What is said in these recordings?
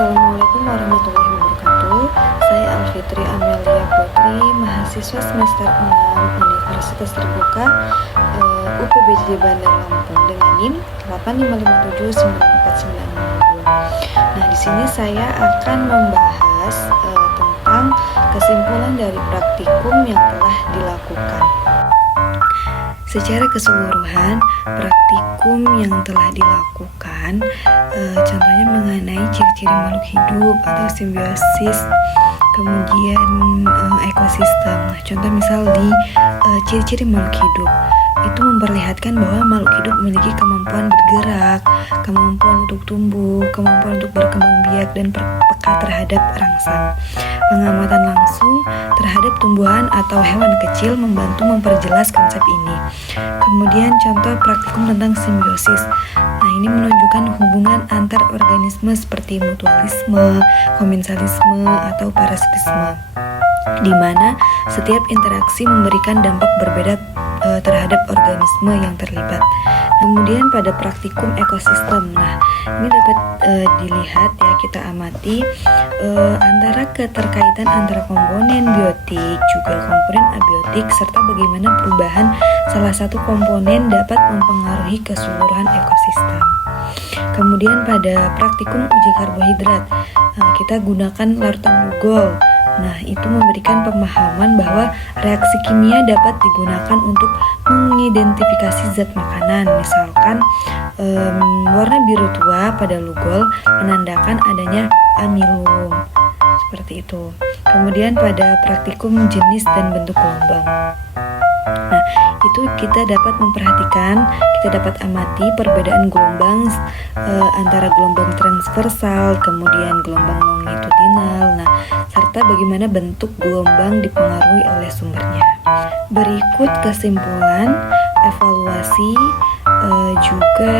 Assalamualaikum warahmatullahi wabarakatuh. Saya Alfitri Amelia Putri, mahasiswa semester 6 Universitas Terbuka UPBJ Bandar Lampung dengan NIM 855794992. Nah, di sini saya akan membahas tentang kesimpulan dari praktikum yang telah dilakukan. Secara keseluruhan, praktikum yang telah dilakukan contohnya mengenai ciri-ciri makhluk hidup atau simbiosis, kemudian ekosistem. Nah, contoh misal di ciri-ciri makhluk hidup itu memperlihatkan bahwa makhluk hidup memiliki kemampuan bergerak, kemampuan untuk tumbuh, kemampuan untuk berkembang biak dan peka terhadap rangsang. Pengamatan langsung terhadap tumbuhan atau hewan kecil membantu memperjelas konsep ini. Kemudian contoh praktikum tentang simbiosis. Nah, ini menunjukkan hubungan antar organisme seperti mutualisme, komensalisme, atau parasitisme, di mana setiap interaksi memberikan dampak berbeda terhadap organisme yang terlibat. Kemudian pada praktikum ekosistem, nah ini dapat dilihat ya, kita amati antara keterkaitan antara komponen biotik juga komponen abiotik serta bagaimana perubahan salah satu komponen dapat mempengaruhi keseluruhan ekosistem. Kemudian pada praktikum uji karbohidrat, kita gunakan larutan Lugol. Nah, itu memberikan pemahaman bahwa reaksi kimia dapat digunakan untuk mengidentifikasi zat makanan. Misalkan warna biru tua pada Lugol menandakan adanya amilum. Seperti itu. Kemudian pada praktikum jenis dan bentuk gelombang. Nah, itu kita dapat memperhatikan, kita dapat amati perbedaan gelombang antara gelombang transversal, kemudian gelombang longitudinal, serta bagaimana bentuk gelombang dipengaruhi oleh sumbernya. Berikut kesimpulan, evaluasi, juga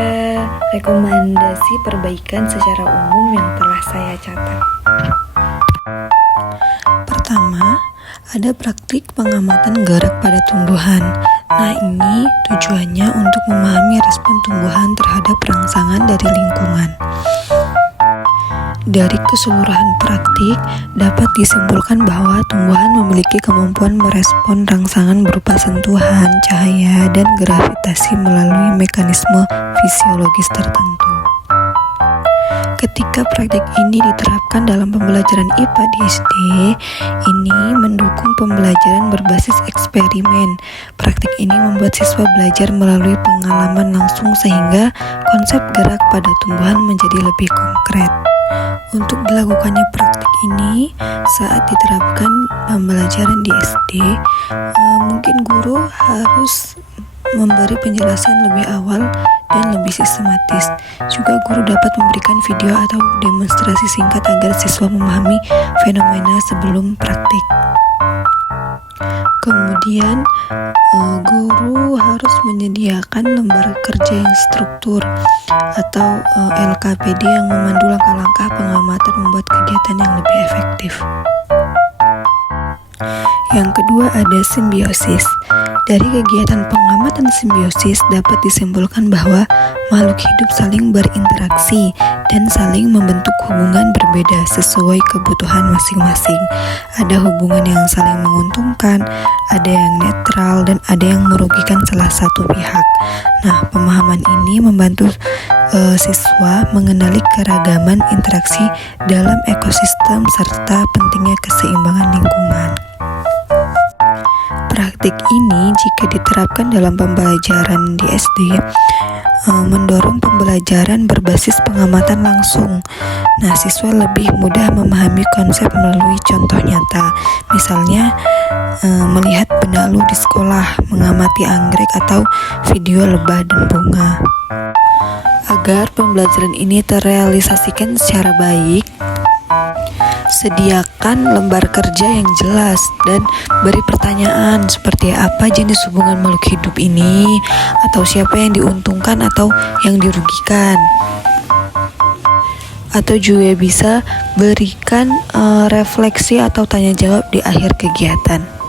rekomendasi perbaikan secara umum yang telah saya catat. Pertama, ada praktik pengamatan gerak pada tumbuhan. Nah, ini tujuannya untuk memahami respon tumbuhan terhadap rangsangan dari lingkungan. Dari keseluruhan praktik, dapat disimpulkan bahwa tumbuhan memiliki kemampuan merespon rangsangan berupa sentuhan, cahaya, dan gravitasi melalui mekanisme fisiologis tertentu. Ketika praktik ini diterapkan dalam pembelajaran IPA di SD, ini mendukung pembelajaran berbasis eksperimen. Praktik ini membuat siswa belajar melalui pengalaman langsung sehingga konsep gerak pada tumbuhan menjadi lebih konkret. Untuk dilakukannya praktik ini saat diterapkan pembelajaran di SD, mungkin guru harus memberi penjelasan lebih awal dan lebih sistematis. Juga guru dapat memberikan video atau demonstrasi singkat agar siswa memahami fenomena sebelum praktik. Kemudian, guru harus menyediakan lembar kerja yang struktur atau LKPD yang memandu langkah-langkah pengamatan membuat kegiatan yang lebih efektif. Yang kedua ada simbiosis. Dari kegiatan pengamatan simbiosis dapat disimpulkan bahwa makhluk hidup saling berinteraksi dan saling membentuk hubungan berbeda sesuai kebutuhan masing-masing. Ada hubungan yang saling menguntungkan, ada yang netral, dan ada yang merugikan salah satu pihak. Nah, pemahaman ini membantu siswa mengenali keragaman interaksi dalam ekosistem serta pentingnya keseimbangan lingkungan. Praktik ini jika diterapkan dalam pembelajaran di SD mendorong pembelajaran berbasis pengamatan langsung. Nah, siswa lebih mudah memahami konsep melalui contoh nyata. Misalnya melihat benalu di sekolah, mengamati anggrek atau video lebah dan bunga. Agar pembelajaran ini terrealisasikan secara baik, sediakan lembar kerja yang jelas dan beri pertanyaan seperti apa jenis hubungan makhluk hidup ini, atau siapa yang diuntungkan atau yang dirugikan. Atau juga bisa berikan refleksi atau tanya jawab di akhir kegiatan.